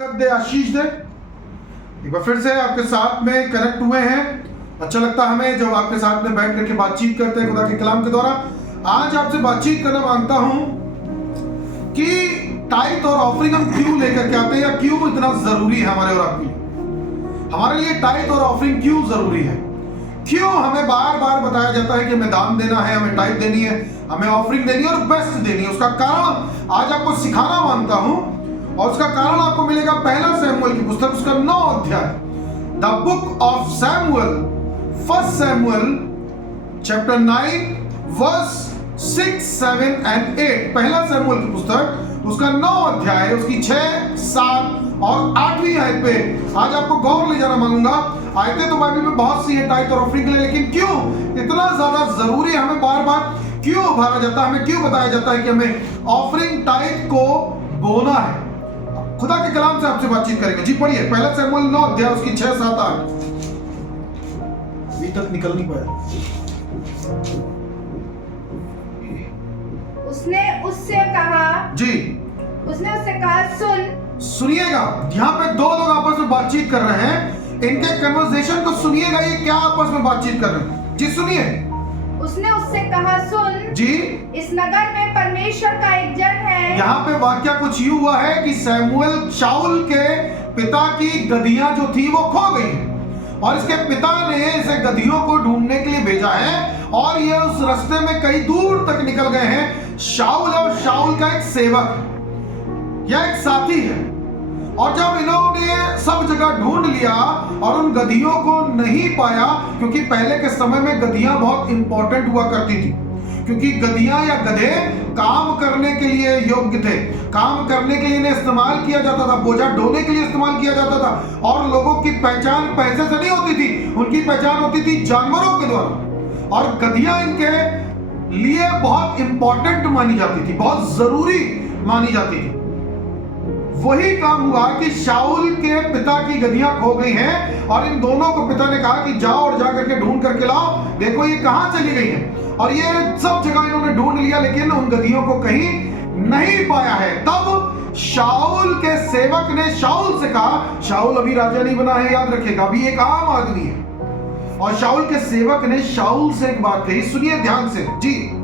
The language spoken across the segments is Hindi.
दे, आशीष दे। एक बार फिर से आपके साथ में कनेक्ट हुए हैं। अच्छा लगता है हमें जब आपके साथ में बैठ करके बातचीत करते हैं खुदा के कलाम के द्वारा। आज आपसे बातचीत करना मांगता हूं कि टाइट और ऑफरिंग हम क्यों लेकर के आते हैं, या क्यों इतना जरूरी है हमारे और आपके लिए। हमारे लिए टाइट और ऑफरिंग क्यों जरूरी है, क्यों हमें बार बार बताया जाता है कि हमें दान देना है, हमें टाइट देनी है, हमें ऑफरिंग देनी है और बेस्ट देनी है। उसका कारण आज आपको सिखाना मांगता हूं, और उसका कारण आपको मिलेगा पहला सैमुएल की पुस्तक, उसका 9 अध्याय, the book of Samuel, first Samuel chapter 9 verse 6, 7 and 8। पहला सैमुएल की पुस्तक उसका 9 अध्याय, उसकी 6, 7 और 8वीं आयत पे आज आपको गौर ले जाना मांगूंगा। आयतें तो बाइबल में बहुत सी है टाइट और ऑफरिंग के लिए, लेकिन क्यों इतना ज्यादा जरूरी है, हमें बार बार क्यों उभारा जाता है, हमें क्यों बताया जाता है कि हमें ऑफरिंग टाइट को बोना है। खुदा के कलाम से आपसे बातचीत करेंगे। जी पढ़िए पहला सैमुएल 9 अध्याय, उसकी 6, 7, 8। अभी तक निकल नहीं पाया। उसने उससे कहा सुनिएगा, यहाँ पे दो लोग आपस में बातचीत कर रहे हैं, इनके कन्वर्सेशन को सुनिएगा, ये क्या आपस में बातचीत कर रहे हैं। जी सुनिए। उसने उससे कहा, सुन जी, इस नगर में परमेश्वर का एक जन है। यहाँ पे वाक्या कुछ यूं हुआ है कि सैमुएल, शाऊल के पिता की गधियां जो थी वो खो गई हैं, और इसके पिता ने इसे गधियों को ढूंढने के लिए भेजा है, और ये उस रास्ते में कई दूर तक निकल गए हैं। शाऊल और शाऊल का एक सेवक या एक साथी है, और जब इन्होंने सब जगह ढूंढ लिया और उन गधियों को नहीं पाया, क्योंकि पहले के समय में गधियां बहुत इंपॉर्टेंट हुआ करती थी, क्योंकि गधियां या गधे काम करने के लिए योग्य थे, काम करने के लिए इन्हें इस्तेमाल किया जाता था, बोझा ढोने के लिए इस्तेमाल किया जाता था, और लोगों की पहचान पैसे से नहीं होती थी, उनकी पहचान होती थी जानवरों के द्वारा, और गधियां इनके लिए बहुत इंपॉर्टेंट मानी जाती थी, बहुत जरूरी मानी जाती थी। वही काम हुआ कि शाऊल के पिता की गधियां खो गई हैं, और इन दोनों को पिता ने कहा कि जाओ और जा करके ढूंढ करके लाओ, देखो ये कहां चली गई हैं। और ये सब जगह इन्होंने ढूंढ लिया, लेकिन उन गधियों को कहीं नहीं पाया है। तब शाऊल के सेवक ने शाऊल से कहा, शाऊल अभी राजा नहीं बना है, याद रखिएगा, अभी एक आम आदमी है। और शाऊल के सेवक ने शाऊल से एक बात कही, सुनिए ध्यान से जी।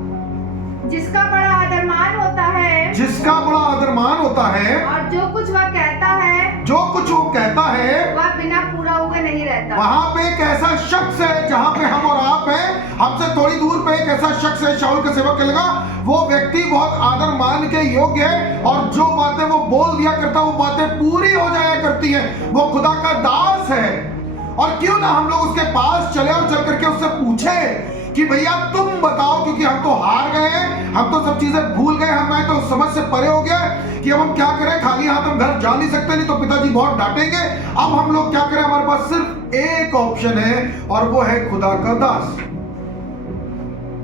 जिसका बड़ा आदरमान होता है, जिसका बड़ा आदरमान होता है, और जो कुछ वह कहता है, जो कुछ वो कहता है, वह बिना पूरा हुए नहीं रहता। वहां पे एक ऐसा शख्स है जहां पे हम और आप हैं, हमसे थोड़ी दूर पे एक ऐसा शख्स है, शाऊल के सेवक के लगा, वो व्यक्ति बहुत आदर मान के योग्य है, और जो बातें वो बोल दिया करता वो बातें पूरी हो जाया करती हैं। वो खुदा का दास है, और क्यों ना हम लोग उसके पास चले और चल करके उससे पूछे कि भैया तुम बताओ, क्योंकि हम तो हार गए हैं, हम तो सब चीजें भूल गए, हमें तो समझ से परे हो गया कि अब हम क्या करें, खाली हाथ हम घर जा नहीं सकते, नहीं तो पिताजी बहुत डांटेंगे। अब हम लोग क्या करें, हमारे पास सिर्फ एक ऑप्शन है, और वो है खुदा का दास।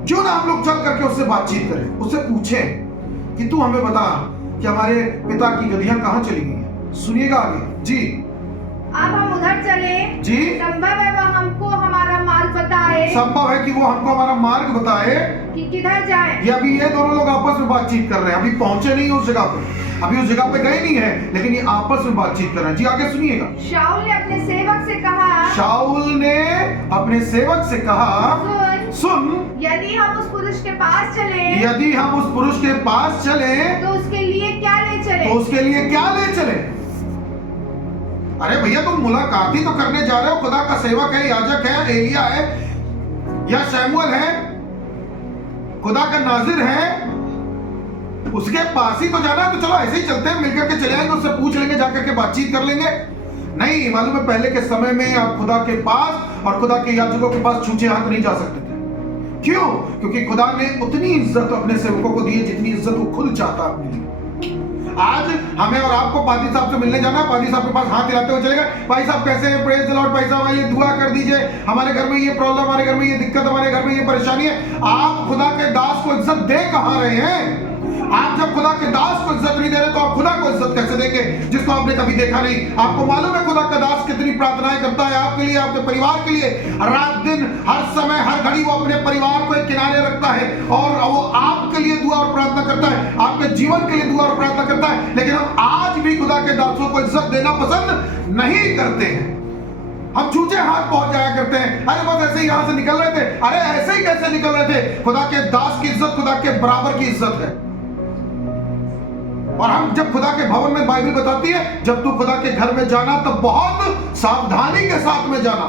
क्यों ना हम लोग चल करके उससे बातचीत करें, उससे पूछें कि तू हमें बता कि हमारे पिता की गधियां कहां चली गई हैं। सुनिएगा आगे जी। अब हम उधर चले जी, संभव है वह हमको हमारा मार्ग बताए, संभव है कि वो हमको हमारा मार्ग बताए कि किधर जाए। ये अभी ये दोनों लोग आपस में बातचीत कर रहे हैं, अभी पहुंचे नहीं उस जगह पे, अभी उस जगह पे गए नहीं है, लेकिन ये आपस में बातचीत कर रहे हैं। जी आगे सुनिएगा। शाऊल ने अपने सेवक से कहा, शाऊल ने अपने सेवक से कहा, सुन यदि हम उस पुरुष के पास चले, यदि हम उस पुरुष के पास चले, तो उसके लिए क्या ले चले। तो उसके लिए क्या ले चले। अरे भैया तुम मुलाकात ही तो करने जा रहे हो, खुदा का सेवक है, याजक है, एलिया है या सैमुएल है, खुदा का नाजिर है, उसके पास ही तो जाना है, तो चलो ऐसे ही चलते हैं, मिलकर के चले आएंगे, उससे पूछ लेंगे, जाकर के बातचीत कर लेंगे। नहीं, मालूम है पहले के समय में आप खुदा के पास और खुदा के याजकों के पास छूछे हाथ नहीं जा सकते थे। क्यों? क्योंकि खुदा ने उतनी इज्जत अपने सेवकों को दी है जितनी इज्जत वो खुद चाहता अपने लिए। आज हमें और आपको पादी साहब से मिलने जाना, पादी साहब के पास हाथ हिलाते हुए चलेगा, भाई साहब कैसे हैं, प्रेज द लॉर्ड, भाई साहब हमारे लिए दुआ कर दीजिए, हमारे घर में ये प्रॉब्लम, हमारे घर में ये दिक्कत, हमारे घर में ये परेशानी है। आप खुदा के दास को इज्जत दे कहां रहे हैं? आप जब खुदा के दास को इज्जत नहीं दे रहे तो आप खुदा को इज्जत कैसे देंगे जिसको आपने कभी देखा नहीं? आपको मालूम है खुदा का दास कितनी प्रार्थनाएं करता है आपके लिए, आपके परिवार के लिए, रात दिन हर समय हर घड़ी वो अपने परिवार को एक किनारे रखता है और वो आपके लिए दुआ और प्रार्थना करता है, आपके जीवन के लिए दुआ और प्रार्थना करता है। लेकिन हम आज भी खुदा के दासों को इज्जत देना पसंद नहीं करते हैं। हम छूचे हाथ पहुंच जाया करते हैं, अरे बस ऐसे ही यहां से निकल रहे थे, अरे ऐसे ही कैसे निकल रहे थे। खुदा के दास की इज्जत खुदा के बराबर की इज्जत है। और हम जब खुदा के भवन में, बाइबल बताती है जब तू खुदा के घर में जाना तब बहुत सावधानी के साथ में जाना।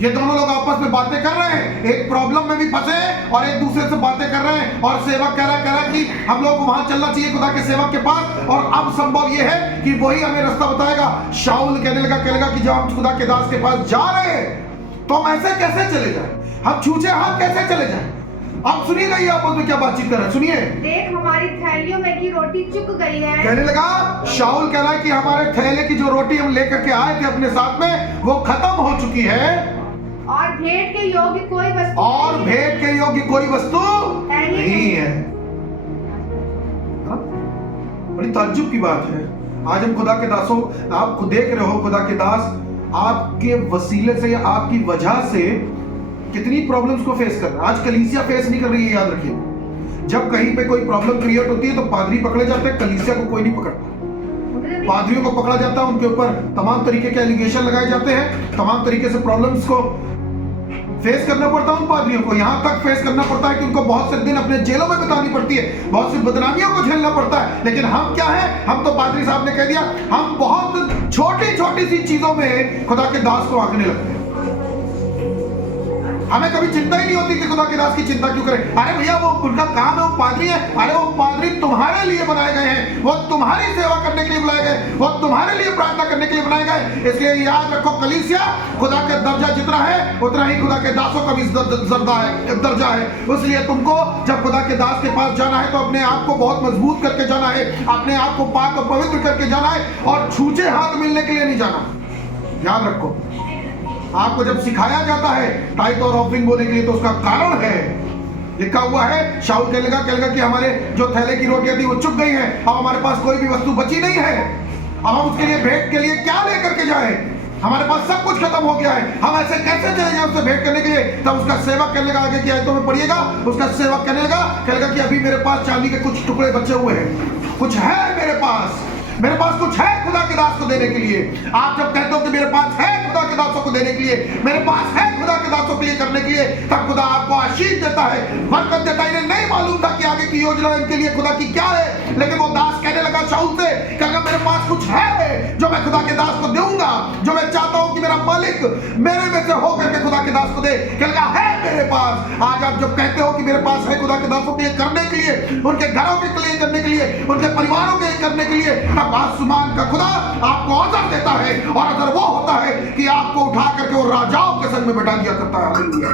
ये दोनों लोग आपस में बातें कर रहे हैं, एक प्रॉब्लम में भी फंसे हैं और एक दूसरे से बातें कर रहे हैं। और सेवक कह रहा है कि हम लोग को वहां चलना चाहिए खुदा के सेवक के पास, और अब संभव ये है कि वही हमें रास्ता बताएगा। शाऊल कहने लगा कि जब हम खुदा के दास के पास जा रहे हैं तो हम ऐसे कैसे चले जाएं, हम छूचे हाथ कैसे चले जाएं? आप सुनिएगा ये आपस में क्या बातचीत कर रहे हैं, सुनिए। देख हमारी थैलियों में की रोटी चुक गई है। कहने लगा, शाऊल कह रहा है कि हमारे थैले की जो रोटी हम लेकर के आए थे अपने साथ में वो खत्म हो चुकी है, और भेंट के योग्य कोई वस्तु नहीं है। बड़ी ताज्जुब की बात है। आज हम खुदा के दासों, आप खुद देख रहे हो खुदा के दास आपके वसीले से या आपकी वजह से कितनी प्रॉब्लम्स को फेस कर रहा है। आज कलीसिया फेस नहीं कर रही है, याद रखिए। जब कहीं पे कोई प्रॉब्लम क्रिएट होती है तो पादरी पकड़े जाते हैं, कलीसिया को कोई नहीं पकड़ता। पादरियों को पकड़ा जाता है, उनके ऊपर तमाम तरीके के एलिगेशन लगाए जाते हैं, तमाम तरीके से प्रॉब्लम्स को फेस करना पड़ता है उन पादरियों को। यहां तक फेस करना पड़ता है कि उनको बहुत से दिन अपने जेलों में बितानी पड़ती है, बहुत सी बदनामियों को झेलना पड़ता है। लेकिन हम क्या है, हम तो पादरी साहब ने कह दिया, हम बहुत छोटी छोटी सी चीजों में खुदा के दास को आंकने लगते हैं। हमें कभी चिंता ही नहीं होती कि खुदा के दास की चिंता क्यों करें। अरे भैया वो उनका काम है, वो पादरी है। अरे वो पादरी तुम्हारे लिए बनाए गए हैं, वो तुम्हारी सेवा करने के लिए बुलाए गए, वो तुम्हारे लिए प्रार्थना करने के लिए बनाए गए। इसलिए याद रखो कलीसिया खुदा का दर्जा जितना है उतना ही खुदा के दासों का भी दर्जा है। इसलिए तुमको जब खुदा के दास के पास जाना है तो अपने आप को बहुत मजबूत करके जाना है, अपने आप को पाक और पवित्र करके जाना है, और छूचे हाथ मिलने के लिए नहीं जाना। याद रखो, आपको जब सिखाया जाता है टाइट और ऑफरिंग बोलने के लिए तो उसका कारण है। लिखा हुआ है, शाऊल कहने लगा कि हमारे जो थैले की रोटियां थी वो चुक गई हैं, अब हमारे पास कोई भी वस्तु बची नहीं है। अब हम उसके लिए भेंट के लिए क्या लेकर के जाएं? हमारे पास सब कुछ खत्म हो गया है, हम ऐसे कैसे चले जाएं उससे भेंट करने के लिए? तब उसका सेवक कहने लगा, आगे की आयतों में पढ़िएगा, उसका सेवक कहने लगा कि अभी मेरे पास चांदी के कुछ टुकड़े बचे हुए हैं, कुछ है मेरे पास कुछ है खुदा के दास को देने के लिए। आप जब कहते हो कि मेरे पास है खुदा के दासों को देने के लिए, मेरे पास है खुदा के दासों के लिए करने के लिए, तब खुदा आपको आशीष देता है, बरकत देता है। इन्हें नहीं मालूम था कि आगे की योजना इनके लिए खुदा की क्या है, लेकिन वो दास कहने लगा शाऊल से कि अगर मेरे पास कुछ है जो मैं खुदा के दास को दूंगा, जो मैं चाहता हूं कि मेरा मालिक मेरे में से होकर के खुदा के दास को दे, कहने है मेरे पास। आज आप जब कहते हो कि मेरे पास है खुदा के दासों के लिए करने के लिए, उनके घरों के लिए करने के लिए, उनके परिवारों के लिए करने के लिए, तब आसमान का खुदा आपको अज़र देता है, और अज़र वो होता है कि आपको उठा करके वो राजाओं के संग में बैठा दिया करता है। हालेलुया।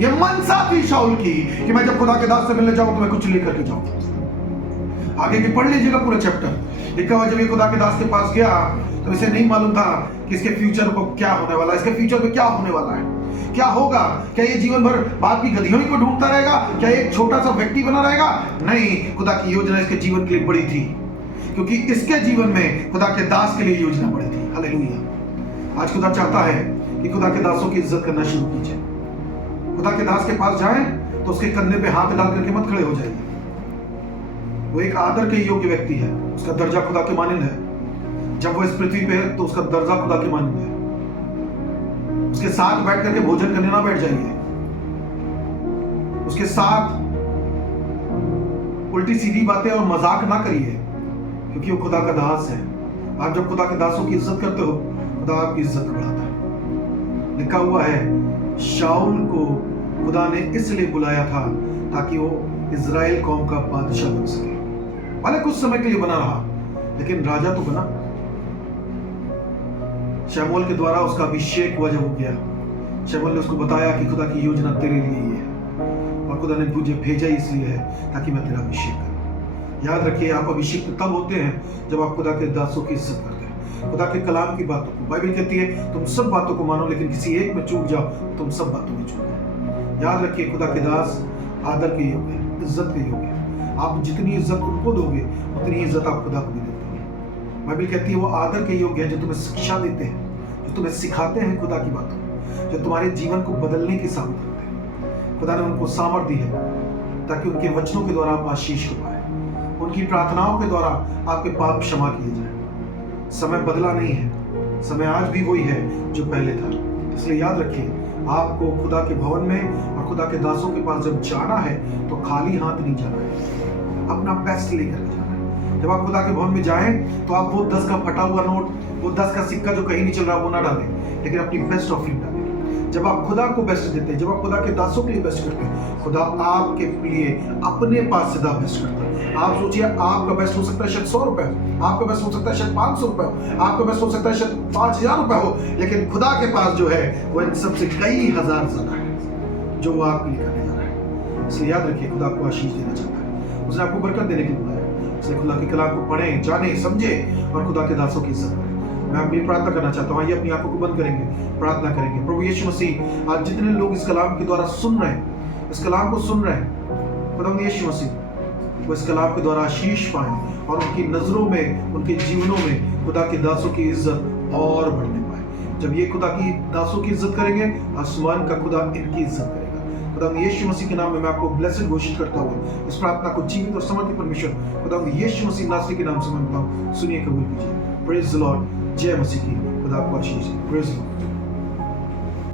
ये मनसा थी शाऊल की कि मैं जब खुदा के दास से मिलने जाऊं तो मैं कुछ लेकर के जाऊं। आगे की पढ़ लीजिएगा पूरा चैप्टर। लिखा हुआ जब ये खुदा के दास के पास गया तो इसे नहीं मालूम था कि इसके फ्यूचर को क्या होने वाला है, इसके फ्यूचर में क्या होने वाला है, क्या होगा। क्या ये जीवन भर बाप की गधियों को ढूंढता रहेगा? क्या एक छोटा सा व्यक्ति बना रहेगा? नहीं, खुदा की योजना इसके जीवन के लिए बड़ी थी, क्योंकि इसके जीवन में खुदा के दास के लिए योजना बड़ी थी। हालेलुया। आज खुदा चाहता है कि खुदा के दासों की इज्जत करना शुरू कीजिए। खुदा के दास के पास जाएं तो उसके कंधे पे हाथ डाल करके मत खड़े हो जाइए। वो एक आदर के योग्य व्यक्ति है, उसका दर्जा खुदा के मानिंद है। जब वो इस पृथ्वी पे है तो उसका दर्जा खुदा के मानिंद है। उसके साथ बैठ करके भोजन करने ना बैठ जाइए, उसके साथ उल्टी सीधी बातें और मजाक ना करिए, क्योंकि वो खुदा का दास है। आप जब खुदा के दासों की इज्जत करते हो, खुदा आपकी इज्जत बढ़ाता है। लिखा हुआ है शाऊल को खुदा ने इसलिए बुलाया था ताकि वो इजराइल कौम का बादशाह बन सके। भले कुछ समय के लिए बना रहा, लेकिन राजा तो बना। शमूएल के द्वारा उसका अभिषेक हुआ। जब वो गया, शमूएल ने उसको बताया कि खुदा की योजना तेरे लिए ही है, और खुदा ने तुझे भेजा इसलिए है ताकि मैं तेरा अभिषेक करूं। याद रखिए, आप अभिषेक तब होते हैं जब आप खुदा के दासों की इज्जत करते हैं, खुदा के कलाम की बातों को। बाइबल कहती है तुम सब बातों को मानो, लेकिन किसी एक में चूक जाओ तुम सब बातों में चूक जाओ। याद रखिए, खुदा के दास आदर के योग्य है, इज्जत के योग्य है। आप जितनी इज्जत उनको दोगे उतनी इज्जत आप खुदा को भी देते हो। बाइबल कहती है वो आदर के योग्य है जो तुम्हें शिक्षा देते हैं, जो तुम्हें सिखाते हैं खुदा की बातों, जो तुम्हारे जीवन को बदलने की सामर्थ रखते हैं। खुदा ने उनको सामर्थ दी है ताकि उनके वचनों के द्वारा आप आशीष को पाए, उनकी प्रार्थनाओं के द्वारा आपके पाप क्षमा किए जाए। समय बदला नहीं है, समय आज भी वही है जो पहले था। इसलिए याद रखिए, आपको खुदा के भवन में और खुदा के दासों के पास जब जाना है तो खाली हाथ नहीं जाना है, अपना बेस्ट लेकर के जाना है। जब आप खुदा के भवन में जाएं तो आप वो 10 का फटा हुआ नोट, वो 10 का सिक्का जो कहीं नहीं चल रहा वो ना डालें, लेकिन अपनी बेस्ट ऑफरिंग डालें। जब आप खुदा को बेस्ट देते हैं, जब आप खुदा के दासों के लिए बेस्ट करते हैं, खुदा आपके लिए अपने पास से बेस्ट करता है। आप सोचिए, आपका बेस्ट हो सकता है शायद 100 रुपए, आपका बेस्ट हो सकता है शायद 500 रुपए, आपका बेस्ट हो सकता है शायद 5000 रुपए हो, लेकिन खुदा के पास जो है वो इन सबसे कई हजार ज्यादा है जो वो आपके लिए करने जा रहा है। इसलिए याद रखिए, खुदा आपको आशीष देना चाहता है, उसने आपको बरकत देने के लिए बुलाया है। इसलिए खुदा के कलाम को पढ़ें, जाने, समझे और खुदा के दासों की इज्जत करें। मैं आपके लिए प्रार्थना करना चाहता हूँ। आइए अपनी आंखों को बंद करेंगे, प्रार्थना करेंगे। प्रभु यीशु मसीह, आज जितने लोग इस कलाम के द्वारा सुन रहे हैं, इस कलाम को सुन रहे हैं, खुदा यीशु मसीह वो इस कलाम के द्वारा आशीष पाएं और उनकी नजरों में, उनके जीवनों में खुदा के दासों की इज्जत और बढ़ने पाए। जब ये खुदा की दासों की इज्जत करेंगे, आसमान का खुदा इनकी इज्जत करेगा। खुदा यीशु मसीह के नाम में मैं आपको ब्लेसिंग घोषित करता हूँ। इस प्रार्थना को जीवित और समर्पित परमेश्वर खुदा यीशु मसीह नासरी के नाम से मांगता हूँ, सुनिए, कबूल कीजिए। Praise the Lord. जय मसीह की। खुदा आपको आशीष दे। Praise the Lord.